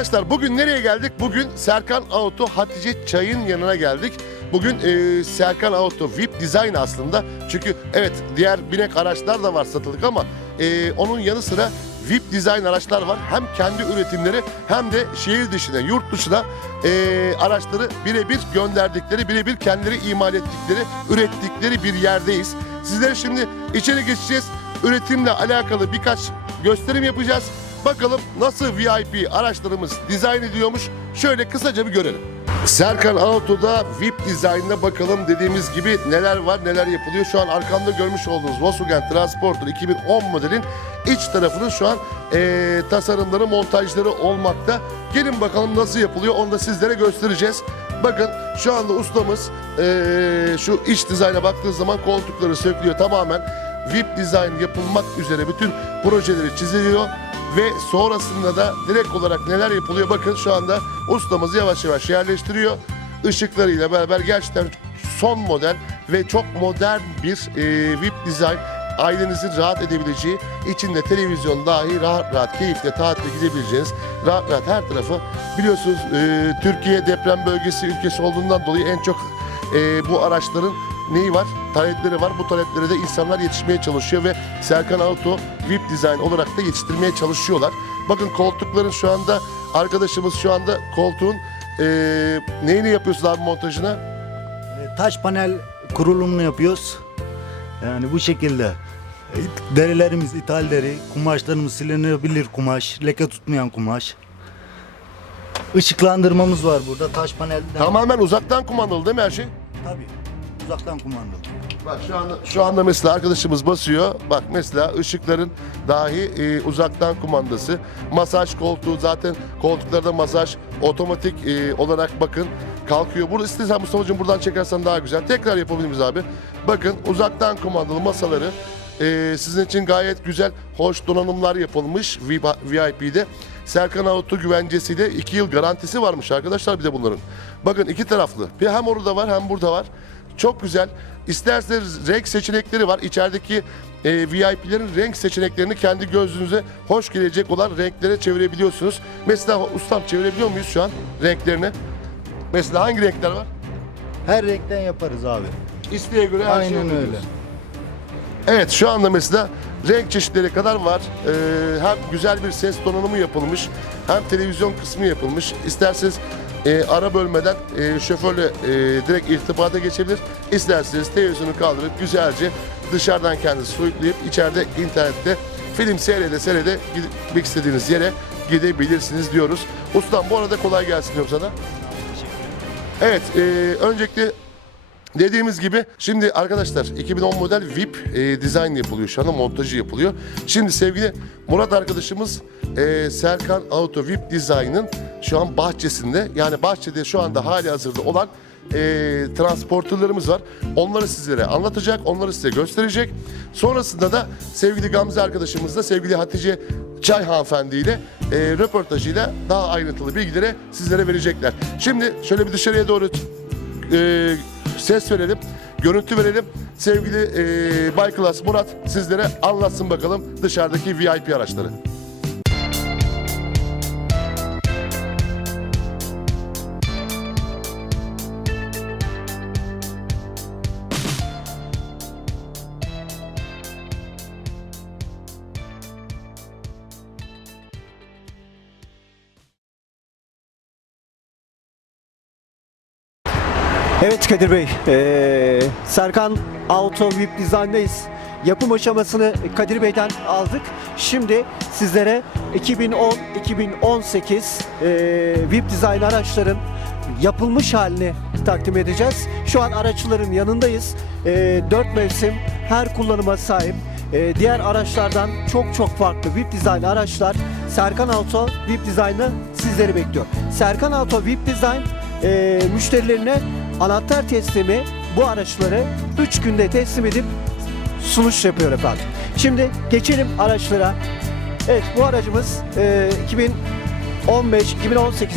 Arkadaşlar bugün nereye geldik? Bugün Serkan Auto Hatice Çay'ın yanına geldik. Bugün e, Serkan Auto VIP Design aslında. Çünkü evet diğer binek araçlar da var satılık ama e, onun yanı sıra VIP Design araçlar var. Hem kendi üretimleri hem de şehir dışına, yurt dışına e, araçları birebir gönderdikleri, birebir kendileri imal ettikleri, ürettikleri bir yerdeyiz. Sizlere şimdi içeri geçeceğiz. Üretimle alakalı birkaç gösterim yapacağız. Bakalım nasıl VIP araçlarımız dizayn ediyormuş. Şöyle kısaca bir görelim. Serkan Auto'da VIP dizaynına bakalım dediğimiz gibi neler var neler yapılıyor. Şu an arkamda görmüş olduğunuz Volkswagen Transporter 2010 modelin iç tarafının şu an eee, tasarımları montajları olmakta. Gelin bakalım nasıl yapılıyor onu da sizlere göstereceğiz. Bakın şu anda ustamız eee, şu iç dizayna baktığı zaman koltukları sökülüyor tamamen. VIP dizayn yapılmak üzere bütün projeleri çiziliyor ve sonrasında da direkt olarak neler yapılıyor? Bakın şu anda ustamız yavaş yavaş yerleştiriyor. Işıklarıyla beraber gerçekten son model ve çok modern bir e, VIP dizayn ailenizin rahat edebileceği, içinde televizyon dahi rahat rahat keyifle tatile gidebileceğiniz, rahat rahat her tarafı. Biliyorsunuz e, Türkiye deprem bölgesi ülkesi olduğundan dolayı en çok e, bu araçların neyi var? Talepleri var. Bu taleplere de insanlar yetişmeye çalışıyor ve Serkan Auto VIP Design olarak da yetiştirmeye çalışıyorlar. Bakın koltukların şu anda arkadaşımız şu anda koltuğun e, neyini yapıyorsun abi montajına? Taş panel kurulumunu yapıyoruz. Yani bu şekilde. Derilerimiz ithal deri, kumaşlarımız silinebilir kumaş, leke tutmayan kumaş. Işıklandırmamız var burada taş panelden. Tamamen uzaktan kumandalı değil mi her şey? Tabii. Uzaktan kumandalı. Bak şu anda şu anda mesela arkadaşımız basıyor. Bak mesela ışıkların dahi e, uzaktan kumandası. Masaj koltuğu zaten koltuklarda masaj otomatik e, olarak bakın kalkıyor. Burada istersen Mustafa'cığım buradan çekersen daha güzel. Tekrar yapabilir miyiz abi? Bakın uzaktan kumandalı masaları e, sizin için gayet güzel, hoş donanımlar yapılmış VIP'de. Serkan Auto güvencesiyle 2 yıl garantisi varmış arkadaşlar bir de bunların. Bakın iki taraflı. Bir hem orada var hem burada var. Çok güzel. İsterseniz renk seçenekleri var. İçerideki e, VIP'lerin renk seçeneklerini kendi gözünüze hoş gelecek olan renklere çevirebiliyorsunuz. Mesela ustam çevirebiliyor muyuz şu an renklerini? Mesela hangi renkler var? Her renkten yaparız abi. İsteğe göre her şey Aynen öyle. Evet şu anda mesela renk çeşitleri kadar var. Ee, hem güzel bir ses donanımı yapılmış hem televizyon kısmı yapılmış. İsterseniz e, ara bölmeden e, şoförle e, direkt irtibata geçebilir. İsterseniz televizyonu kaldırıp güzelce dışarıdan kendinizi soyutlayıp içeride internette film seyrede seyrede gitmek istediğiniz yere gidebilirsiniz diyoruz. Ustam bu arada kolay gelsin diyorum sana. Evet, e, öncelikle Dediğimiz gibi şimdi arkadaşlar 2010 model VIP e, dizayn yapılıyor şu anda montajı yapılıyor. Şimdi sevgili Murat arkadaşımız e, Serkan Auto VIP Design'ın şu an bahçesinde yani bahçede şu anda hali hazırda olan e, transportörlerimiz var. Onları sizlere anlatacak, onları size gösterecek. Sonrasında da sevgili Gamze arkadaşımızla sevgili Hatice Çay hanımefendiyle e, röportajıyla daha ayrıntılı bilgileri sizlere verecekler. Şimdi şöyle bir dışarıya doğru e, ses verelim, görüntü verelim. Sevgili e, Bay Klas Murat sizlere anlatsın bakalım dışarıdaki VIP araçları. Kadir Bey, eee, Serkan Auto VIP Design'dayız. Yapım aşamasını Kadir Bey'den aldık. Şimdi sizlere 2010-2018 eee, VIP Design araçların yapılmış halini takdim edeceğiz. Şu an araçların yanındayız. Eee 4 mevsim her kullanıma sahip. Eee, diğer araçlardan çok çok farklı VIP Design araçlar. Serkan Auto VIP Design'ı sizleri bekliyor. Serkan Auto VIP Design eee, müşterilerine anahtar teslimi bu araçları 3 günde teslim edip sunuş yapıyor efendim. Şimdi geçelim araçlara. Evet bu aracımız e, 2015-2018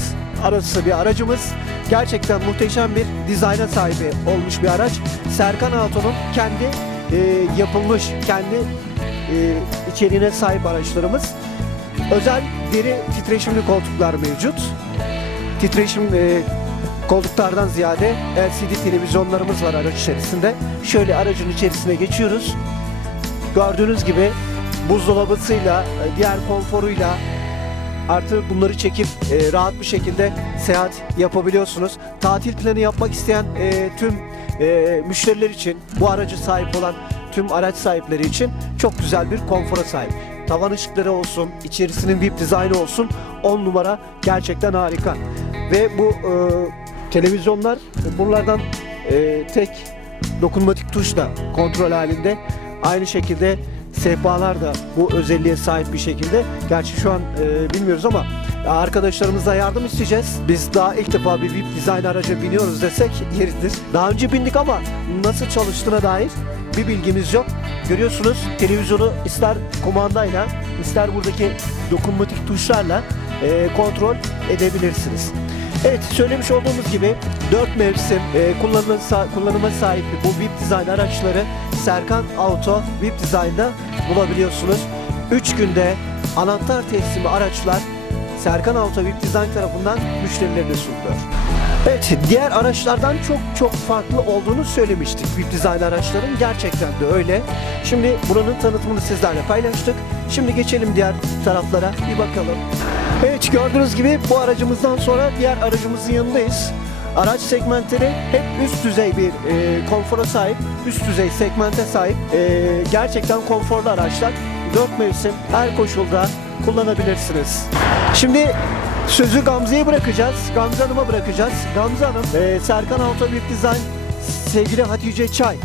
arası bir aracımız. Gerçekten muhteşem bir dizayna sahibi olmuş bir araç. Serkan Auto'nun kendi e, yapılmış, kendi e, içeriğine sahip araçlarımız. Özel deri titreşimli koltuklar mevcut. Titreşim e, koltuklardan ziyade LCD televizyonlarımız var araç içerisinde. Şöyle aracın içerisine geçiyoruz. Gördüğünüz gibi buzdolabısıyla, e, diğer konforuyla artı bunları çekip e, rahat bir şekilde seyahat yapabiliyorsunuz. Tatil planı yapmak isteyen e, tüm e, müşteriler için, bu aracı sahip olan tüm araç sahipleri için çok güzel bir konfora sahip. Tavan ışıkları olsun, içerisinin VIP dizaynı olsun 10 numara gerçekten harika. Ve bu e, televizyonlar e, buralardan e, tek dokunmatik tuşla kontrol halinde. Aynı şekilde sehpalar da bu özelliğe sahip bir şekilde. Gerçi şu an e, bilmiyoruz ama arkadaşlarımızla yardım isteyeceğiz. Biz daha ilk defa bir VIP dizayn araca biniyoruz desek yeridir. Daha önce bindik ama nasıl çalıştığına dair bir bilgimiz yok. Görüyorsunuz televizyonu ister kumandayla ister buradaki dokunmatik tuşlarla e, kontrol edebilirsiniz. Evet söylemiş olduğumuz gibi 4 mevsim e, kullanıma, kullanıma sahip bu VIP dizayn araçları Serkan Auto VIP Design'da bulabiliyorsunuz. 3 günde anahtar teslimi araçlar Serkan Auto VIP Design tarafından müşterilerine sunuluyor. Evet, diğer araçlardan çok çok farklı olduğunu söylemiştik VIP Design araçların. Gerçekten de öyle. Şimdi buranın tanıtımını sizlerle paylaştık. Şimdi geçelim diğer taraflara bir bakalım. Evet, gördüğünüz gibi bu aracımızdan sonra diğer aracımızın yanındayız. Araç segmentleri hep üst düzey bir e, konfora sahip, üst düzey segmente sahip. E, gerçekten konforlu araçlar. 4 mevsim her koşulda kullanabilirsiniz. Şimdi sözü Gamze'ye bırakacağız. Gamze Hanım'a bırakacağız. Gamze Hanım, e, Serkan Auto Büyük Design, sevgili Hatice Çay,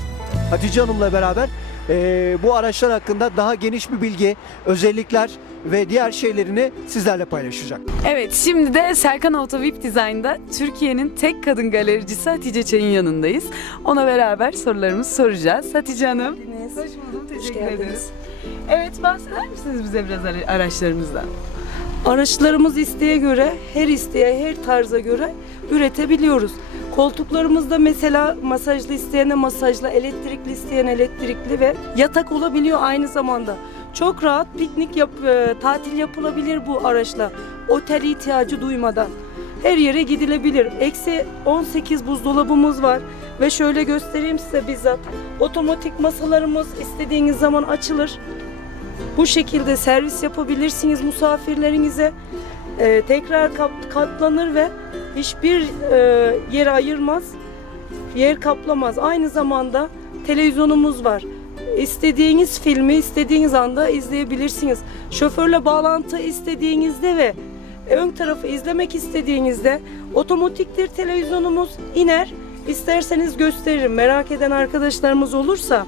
Hatice Hanım'la beraber e, bu araçlar hakkında daha geniş bir bilgi, özellikler ve diğer şeylerini sizlerle paylaşacak. Evet, şimdi de Serkan Auto VIP Design'da Türkiye'nin tek kadın galericisi Hatice Çay'ın yanındayız. Ona beraber sorularımızı soracağız. Hatice Hanım. Hoş buldum, teşekkür ederiz. Evet, bahseder misiniz bize biraz ara- araçlarımızdan? Araçlarımız isteğe göre, her isteğe, her tarza göre üretebiliyoruz. Koltuklarımızda mesela masajlı isteyene masajlı, elektrikli isteyen elektrikli ve yatak olabiliyor aynı zamanda. Çok rahat piknik yap, e, tatil yapılabilir bu araçla. Otel ihtiyacı duymadan. Her yere gidilebilir. Eksi 18 buzdolabımız var ve şöyle göstereyim size bizzat. Otomatik masalarımız istediğiniz zaman açılır. Bu şekilde servis yapabilirsiniz misafirlerinize. Ee, tekrar katlanır ve hiçbir e, yere ayırmaz, yer kaplamaz. Aynı zamanda televizyonumuz var. İstediğiniz filmi istediğiniz anda izleyebilirsiniz. Şoförle bağlantı istediğinizde ve ön tarafı izlemek istediğinizde otomatiktir televizyonumuz iner. İsterseniz gösteririm. Merak eden arkadaşlarımız olursa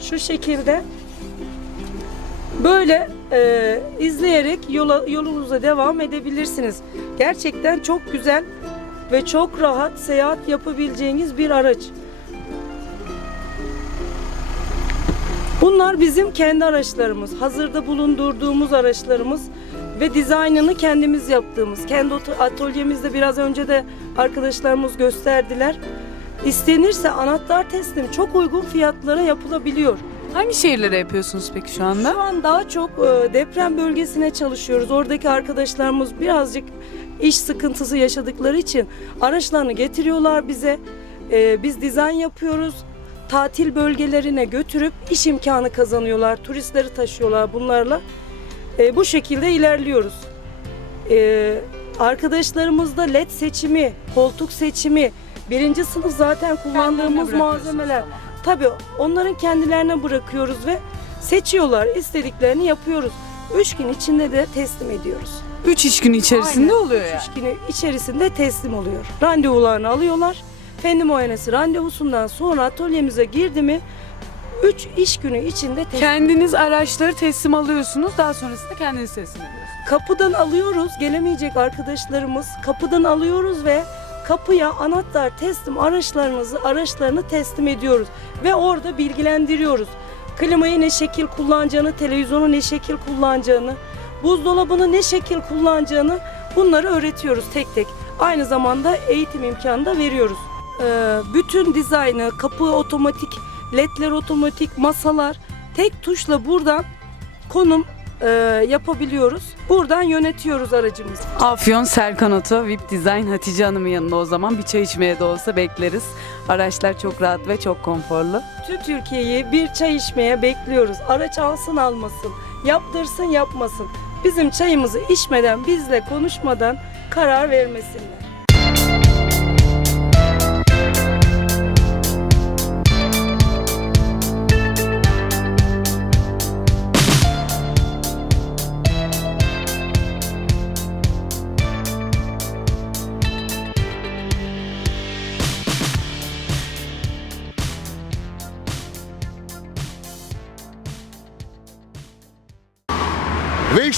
şu şekilde Böyle e, izleyerek yola, yolunuza devam edebilirsiniz. Gerçekten çok güzel ve çok rahat seyahat yapabileceğiniz bir araç. Bunlar bizim kendi araçlarımız. Hazırda bulundurduğumuz araçlarımız ve dizaynını kendimiz yaptığımız. Kendi atölyemizde biraz önce de arkadaşlarımız gösterdiler. İstenirse anahtar teslim çok uygun fiyatlara yapılabiliyor. Hangi şehirlere yapıyorsunuz peki şu anda? Şu an daha çok e, deprem bölgesine çalışıyoruz. Oradaki arkadaşlarımız birazcık iş sıkıntısı yaşadıkları için araçlarını getiriyorlar bize. E, Biz dizayn yapıyoruz. Tatil bölgelerine götürüp iş imkanı kazanıyorlar. Turistleri taşıyorlar bunlarla. E, Bu şekilde ilerliyoruz. E, Arkadaşlarımızda led seçimi, koltuk seçimi, birinci sınıf zaten kullandığımız malzemeler. Tabii onların kendilerine bırakıyoruz ve seçiyorlar. istediklerini yapıyoruz. Üç gün içinde de teslim ediyoruz. 3 iş günü içerisinde Aynen. oluyor Üç yani. iş günü içerisinde teslim oluyor. Randevularını alıyorlar. Fendi muayenesi randevusundan sonra atölyemize girdi mi 3 iş günü içinde teslim Kendiniz araçları teslim alıyorsunuz, daha sonrasında kendiniz teslim ediyorsunuz. Kapıdan alıyoruz, gelemeyecek arkadaşlarımız kapıdan alıyoruz ve kapıya anahtar teslim araçlarınızı araçlarını teslim ediyoruz ve orada bilgilendiriyoruz. Klimayı ne şekil kullanacağını, televizyonu ne şekil kullanacağını, buzdolabını ne şekil kullanacağını bunları öğretiyoruz tek tek. Aynı zamanda eğitim imkanı da veriyoruz. Ee, bütün dizaynı, kapı otomatik, ledler otomatik, masalar tek tuşla buradan konum e, yapabiliyoruz. Buradan yönetiyoruz aracımızı. Afyon Serkan Oto VIP Design Hatice Hanım'ın yanında o zaman bir çay içmeye de olsa bekleriz. Araçlar çok rahat ve çok konforlu. Tüm Türkiye'yi bir çay içmeye bekliyoruz. Araç alsın almasın, yaptırsın yapmasın. Bizim çayımızı içmeden, bizle konuşmadan karar vermesinler.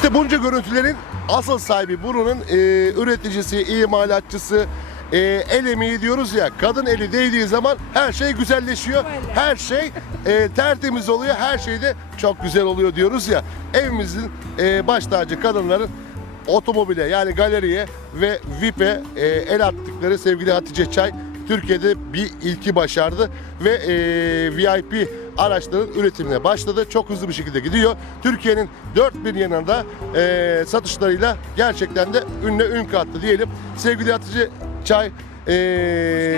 İşte bunca görüntülerin asıl sahibi bunun e, üreticisi, imalatçısı, e, el emeği diyoruz ya. Kadın eli değdiği zaman her şey güzelleşiyor. Öyle. Her şey e, tertemiz oluyor. Her şey de çok güzel oluyor diyoruz ya. Evimizin e, baş tacı kadınların otomobile yani galeriye ve VIP'e e, el attıkları sevgili Hatice Çay Türkiye'de bir ilki başardı ve e, VIP araçların üretimine başladı. Çok hızlı bir şekilde gidiyor. Türkiye'nin dört bir yanında e, satışlarıyla gerçekten de ünle ün kattı diyelim. Sevgili Hatice Çay e,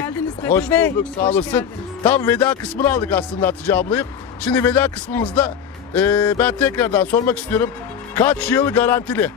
geldiniz Kadir hoş Bey. bulduk sağ Hoş olasın. geldiniz. Tam veda kısmını aldık aslında Hatice ablayı. Şimdi veda kısmımızda e, ben tekrardan sormak istiyorum. Kaç yıl garantili?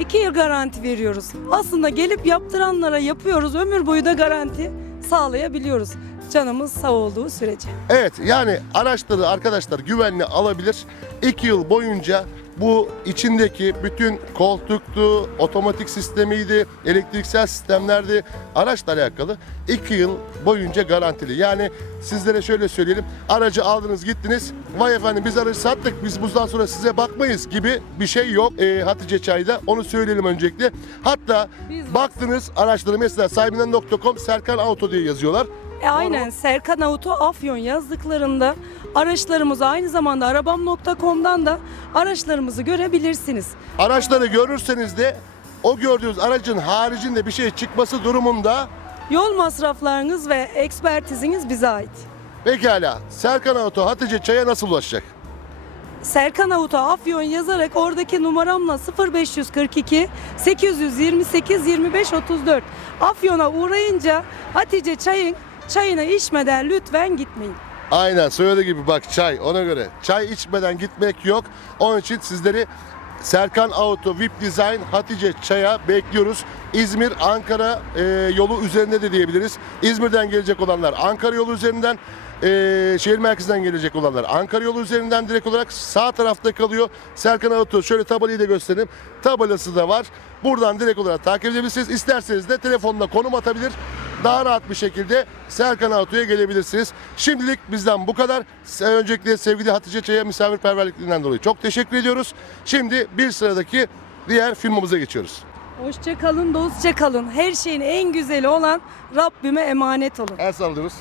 İki yıl garanti veriyoruz. Aslında gelip yaptıranlara yapıyoruz. Ömür boyu da garanti sağlayabiliyoruz. Canımız sağ olduğu sürece. Evet yani araçları arkadaşlar güvenli alabilir. 2 yıl boyunca bu içindeki bütün koltuktu, otomatik sistemiydi, elektriksel sistemlerdi araçla alakalı 2 yıl boyunca garantili. Yani sizlere şöyle söyleyelim aracı aldınız gittiniz vay efendim biz aracı sattık biz bundan sonra size bakmayız gibi bir şey yok ee, Hatice Çay'da onu söyleyelim öncelikle. Hatta Biz- baktınız araçları mesela sahibinden.com Serkan Auto diye yazıyorlar. E aynen Serkan Auto Afyon yazdıklarında araçlarımızı aynı zamanda arabam.com'dan da araçlarımızı görebilirsiniz. Araçları görürseniz de o gördüğünüz aracın haricinde bir şey çıkması durumunda Yol masraflarınız ve ekspertiziniz bize ait. pekala Serkan Auto Hatice Çay'a nasıl ulaşacak? Serkan Auto Afyon yazarak oradaki numaramla 0542 828 25 34 Afyon'a uğrayınca Hatice Çay'ın çayını içmeden lütfen gitmeyin. Aynen söylediği gibi bak çay ona göre. Çay içmeden gitmek yok. Onun için sizleri Serkan Auto VIP Design Hatice Çay'a bekliyoruz. İzmir Ankara e, yolu üzerinde de diyebiliriz. İzmir'den gelecek olanlar Ankara yolu üzerinden e, şehir merkezinden gelecek olanlar Ankara yolu üzerinden direkt olarak sağ tarafta kalıyor. Serkan Auto şöyle tabelayı da göstereyim. Tabelası da var. Buradan direkt olarak takip edebilirsiniz. İsterseniz de telefonla konum atabilir daha rahat bir şekilde Serkan Auto'ya gelebilirsiniz. Şimdilik bizden bu kadar. Öncelikle sevgili Hatice Çay'a misafirperverliklerinden dolayı çok teşekkür ediyoruz. Şimdi bir sıradaki diğer filmimize geçiyoruz. Hoşça kalın, dostça kalın. Her şeyin en güzeli olan Rabbime emanet olun. El sallıyoruz.